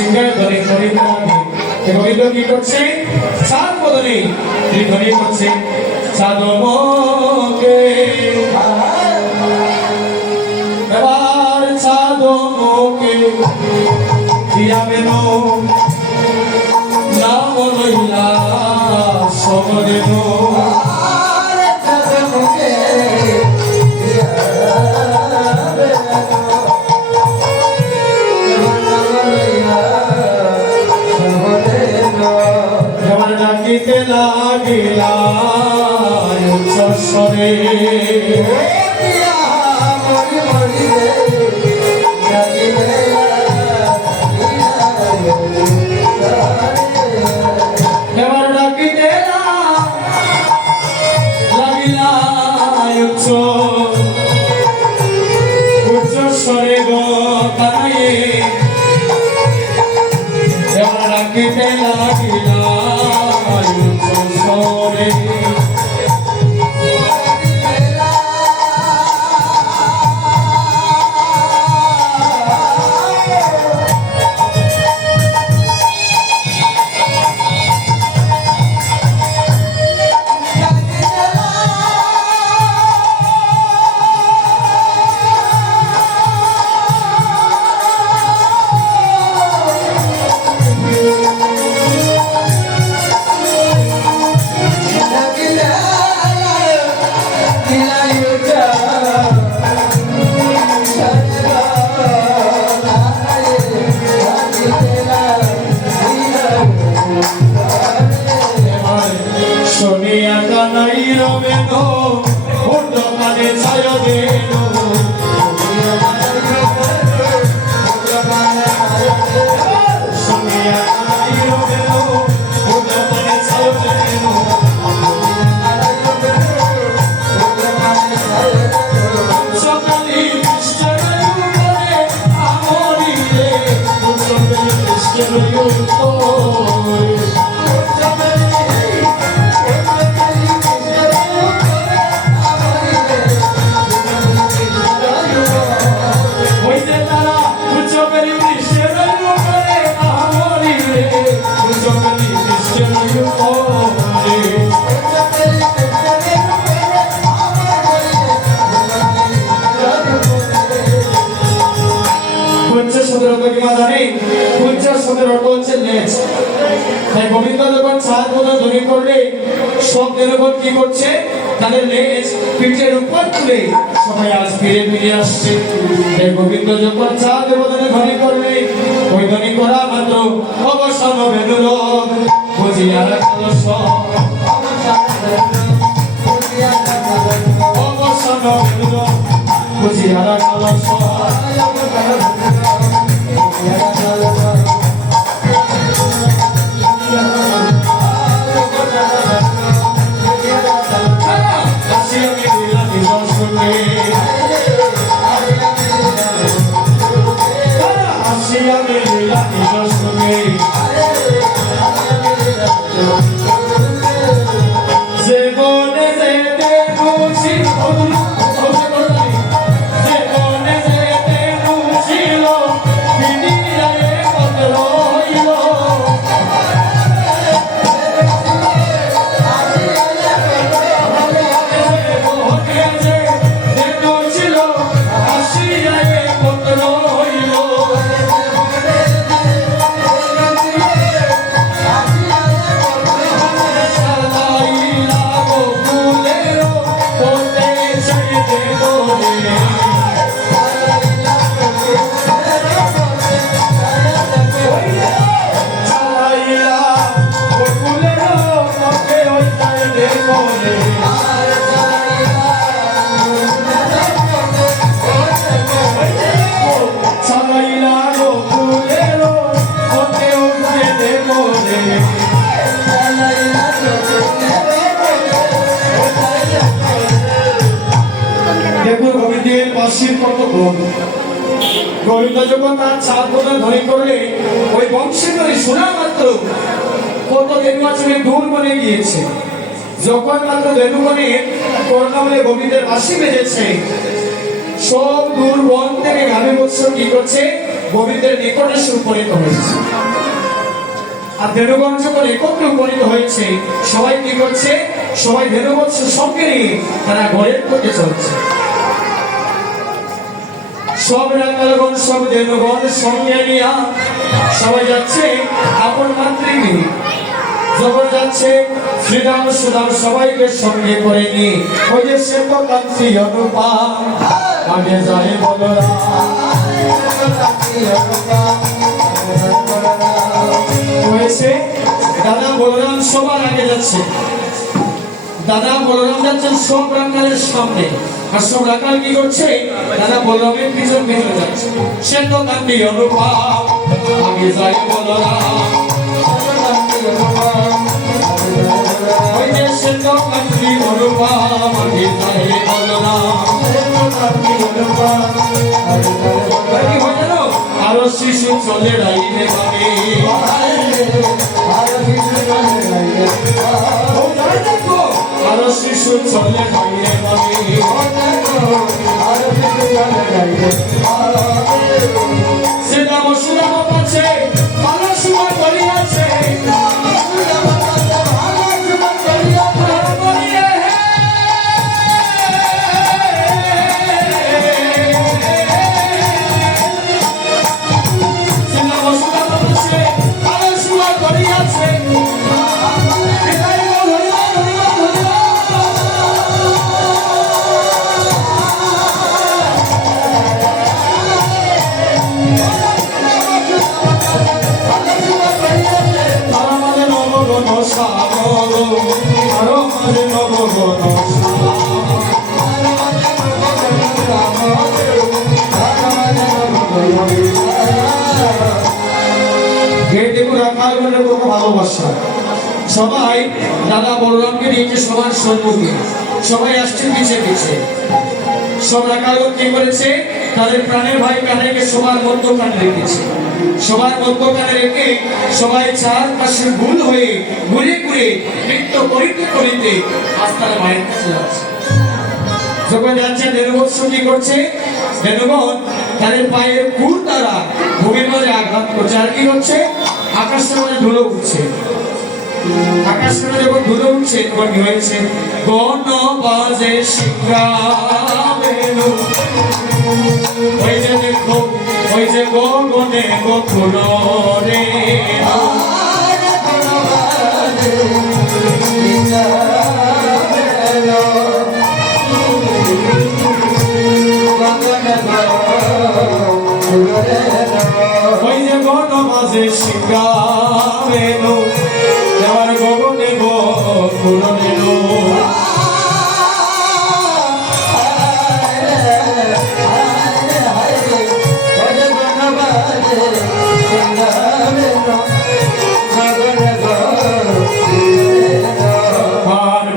সিংহায় ধরে ধরে গোবিন্দ কি করছে চাঁদ বদলে তিনি ধরে করছে চাঁদমকে এবার চাঁদমকে দিয়াবেন নাম লইলা সমদেব ডাকিতে লাগিলা উচ্চস্বরে এবার ডাকিতে লাগিলা উচ্চস্বরে গো তাই এবার ডাকিতে লাগিলা সোনিয়া কানাই রবেন উর্দ মানে ছায় দেন সোনিয়া কানাই রবেন উর্দ মানে ছায় দেন সকালে কৃষ্ণের উপরে আমরি রে সকালে কৃষ্ণের উপরে গোবিন্দ যখন চাঁদ বদল ধ্বনি করলে সব দেবগণ কি করছে তাদের লেজ পিঠের উপর তুলে সবাই আজ ফিরে ফিরে আসছে গোবিন্দ যখন চাঁদ বদলে ধ্বনি করলে ওই ধ্বনি করা মাত্র অবসর বেদুর বুঝিয়া রাখল অবসর বেদুর বুঝিয়া রাখল গোবিন্দ যখন তার চাঁদ বদল ধ্বনি করলে ওই বংশে ধরে শোনা মাত্র কত দেবুয়াচনে দূর বনে গিয়েছে। যখন মাত্র দেবুগণের করোনা বলে গোবিন্দের বাঁশি বেজেছে, সব দূর বন থেকে গাভী বৎস কি করছে গোবিন্দের নিকটে এসে উপনীত হয়েছে। আর ধেনুগণ যখন একত্রে উপনীত হয়েছে, সবাই কি করছে? সবাই ধেনুবৎস সঙ্গে নিয়ে তারা ঘরের পথে চলছে। সব রাখালগণ, সব ধেনুগণ সঙ্গে নিয়ে সবাই যাচ্ছে আপন মাতৃগৃহে। যখন যাচ্ছে শ্রীরাম সুদাম সবাইকে সঙ্গে করে নিয়ে ওই যে শ্বেত কান্তি অনুপম আগে যায় বলরাম। হয়েছে দাদা বলরাম সবার আগে যাচ্ছে। দাদা বলরাম যাচ্ছেন সব রাখালের সামনে, আর সব রাখাল কি করছে? দাদা বলরামের পিছন পিছনে যাচ্ছে। শ্বেত কান্তি অনুপম আগে যায় বলরাম। ওই যে শ্বেত কান্তি অনুপম আগে যায় বলরাম। কি হয় জানো? আরো শিশু চলে রাইলে ভাবে, আরো শিশু চলে রাইলে ভাবে। শ্রীরাম সুরাম পাচ্ছে ভালো সময় করিয়াছে। ভালোবাসা সবাই দাদা বলরামকে নিয়ে সবার সম্মুখে সবাই আসছে পিছে পিছে। সব রাখালগণ কি করেছে? তাদের প্রাণের ভাই কানাইকে সবার মধ্যখানে রেখেছে। সবার মধ্যখানে রেখে সবাই চারপাশে ভুল হয়ে ঘুরে ঘুরে নৃত্য করিতে করিতে আস্তার মায়ের কাছে যাচ্ছে। যখন যাচ্ছে ধেনুবৎস কি করছে? ধেনুগণ তাদের পায়ের খুর দ্বারা ভূমির মাঝে আঘাত করছে। আর কি হচ্ছে? আকাশের মাঝে ধুলো উঠছে। আকাশের মাঝে যখন ধুলো উঠছে তখন কি হয়েছে? গণ বাজে শিখাবেনু। ওই যে দেখো, ওই যে গগনে গোকুল রে ওই যে গণ বাজে শিখাবেনু। এবার গগনে গোকুল রে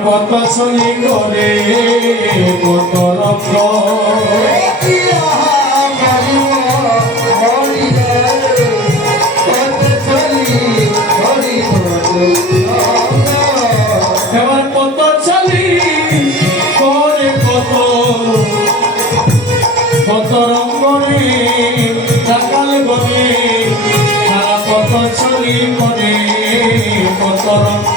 কত চলি করে কত রক্ত এবার কত চলি করে কত কত রঙ্গনে রাখাল গনে তারা কত চলি করে কত রঙ্গ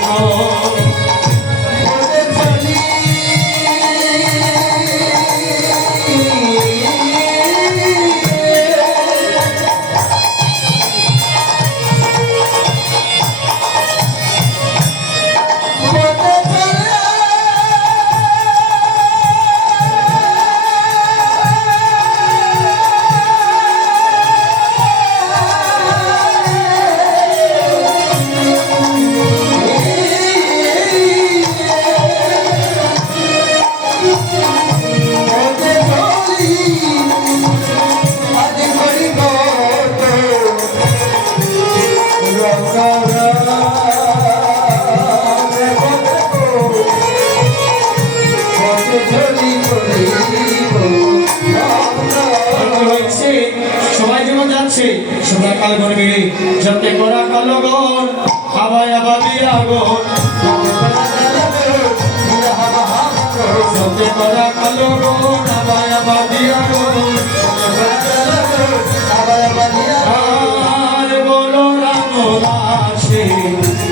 সবাই যেমন যাচ্ছে সবাই কাল করে মিলে যাতে করা কালো গন হাবায় আবাদি আগুন যাতে করা কালো গন হাবায় আবাদি আগুন আর বলো রাম দাসে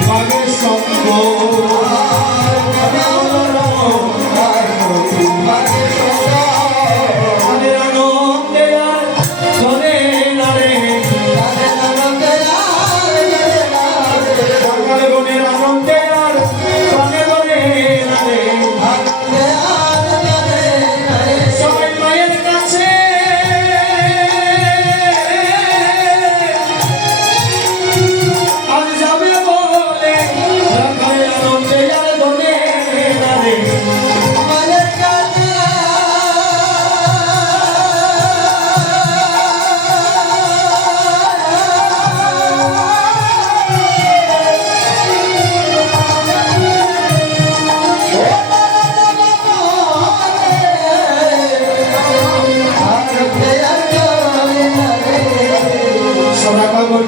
বাগের সঙ্গ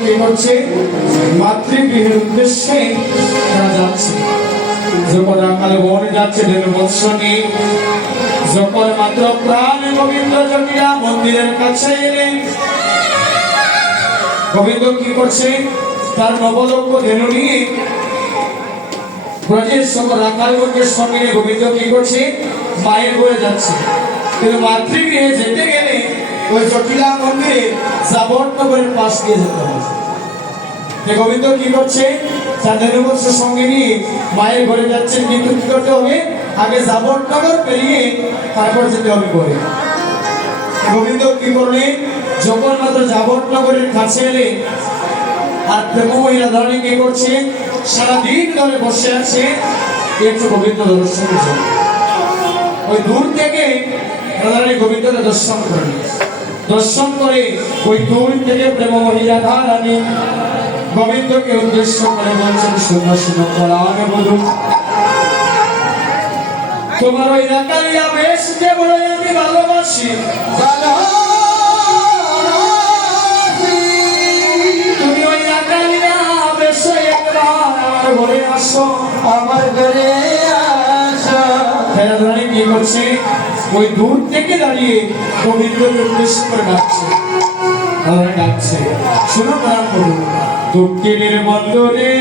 কি করছে মাতৃগৃহের উদ্দেশ্যে তারা যাচ্ছে যখন আকালে বনে যাচ্ছে বৎস নিয়ে যখন মাত্র প্রাণ গোবিন্দ জটিলা মন্দিরের কাছে এলেন গোবিন্দ কি করছে তার নবলক্ষ ধেনু নিয়ে ব্রজের সকল আকালগণের সঙ্গে গোবিন্দ কি করছে মায়ের বয়ে যাচ্ছে কিন্তু মাতৃগৃহে যেতে গেলে ওই জটিলা মন্দিরে জাবরনগরের পাশ দিয়ে যেতে হবে গোবিন্দ কি করছে তাদের সঙ্গে নিয়ে মায়ের ঘরে যাচ্ছেন কিন্তু কি করতে হবে আগে জাবরনগর পেরিয়ে তারপর যেতে হবে ঘরে গোবিন্দ কি করলেন যখন মাত্র জাবরনগরের কাছে এলে আর প্রেমময়ী রাধারানী কি করছে সারাদিন ধরে বসে আছে একটু গোবিন্দ দর্শন করছে ওই দূর থেকে রাধারানী গোবিন্দকে দর্শন করলেন দর্শন করে ওই দূর থেকে প্রেমময়ী রাধারানী গোবিন্দকে উদ্দেশ্য করে বলছেন সুন্দর সুন্দর পরাণে বলুন তোমার ওই রাকালিয়া বেশ যে বড় আমি ভালোবাসি তুমি ওই রাকালিয়া বেশ একবার আমার ঘরে আসো আমার ঘরে আসো রাধারানী কি করছে ওই দূর থেকে দাঁড়িয়ে গোবিন্দকে উদ্দেশ্য করে ডাকছে শুনো প্রাণ বলুন দক্ষিণের বন্দরে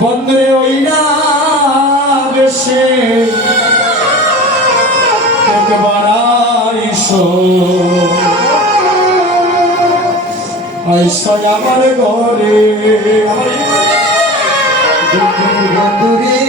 বন্দরে ওই না বেশে একবার আইসো আমার ঘরে দক্ষিণের বন্দরে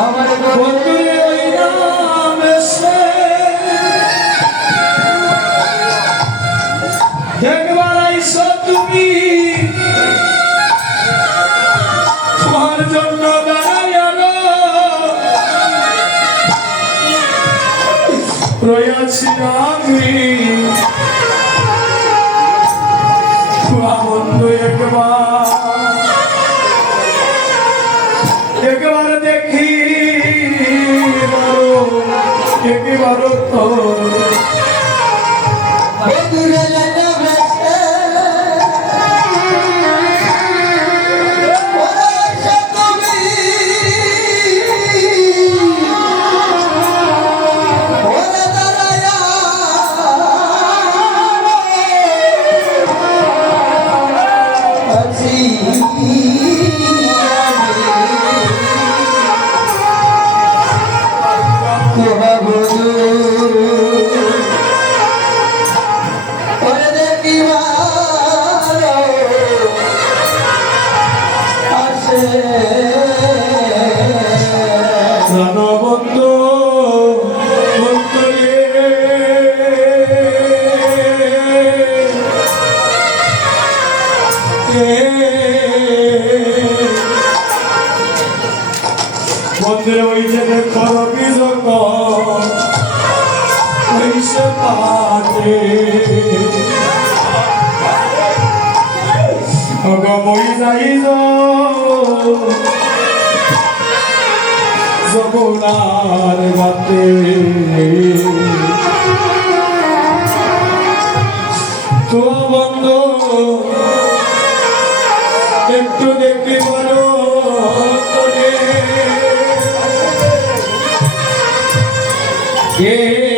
আমার বন্ধুরে ওই নাম এসে একবার আইসো তুমি তোমার জন্য দাঁড়াইয়ালো রয়েছি আমি বন্ধু একবার দেখি একবার তো মন্দিরে ওই যে খরবি যখন পাতে অগমই যাই যমুনার বাতে তোমার বন্ধ একটু দেখতে পারো কে